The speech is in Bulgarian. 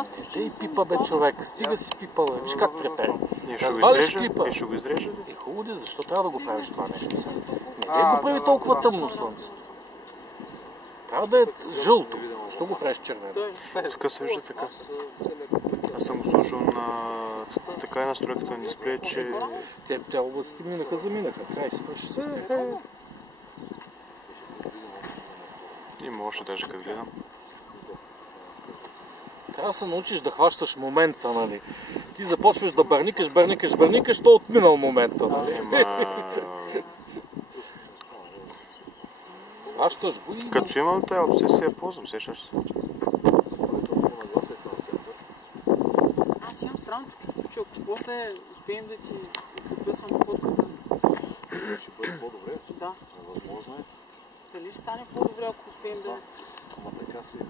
аз почти Ей, пипа бе човек, стига си пипа бе, виж как трепери. Разваляш клипа. Ще го изрежа ли? Хубаво ли, защо трябва да го правиш това нещо сега? Не го прави толкова тъмно слънцето. Трябва да е жълто. Защо го правиш червено? Тук се вижда така. Аз съм го сложил на така настройката на дисплея, че... Тя областите минаха, заминаха. Край, свърши се. Има още даже като гледам. Трябва да се научиш да хващаш момента, нали? Ти започваш да бърникаш, то отминал момента, нали? Хващаш го и... Като имам тази опция, си я ползвам, сещаш се. Аз имам странното чувство, че ако после успеем да ти приписам фотката... Ще бъде по-добре? Да. Възможно е. Дали ще стане по-добре, ако успеем да... Ама така се е.